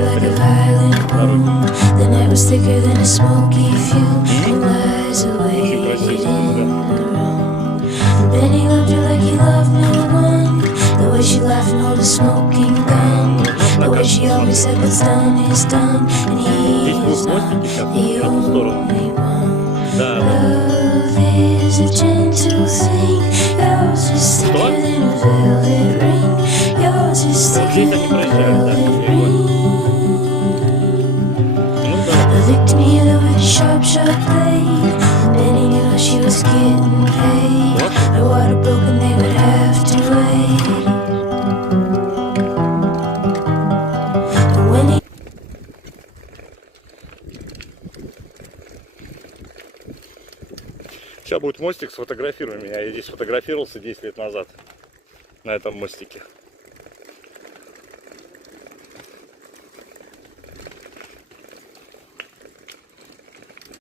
her like a violent wound. The night was thicker than a smoky fume, and lies awaited in the room. Then he loved her like he loved no one. The way she laughed and held a smoking gun. The way she always said what's done is done, and he's not the only one. Love is a gentle thing. Yours is thicker than a velvet ring. Yours is thicker than a velvet ring. A victim healer with a sharp, sharp blade. Then he knew how she was getting paid. Her water broken, they would have to wait. But when he... Сейчас будет мостик, сфотографируй меня. Я здесь фотографировался 10 лет назад на этом мостике.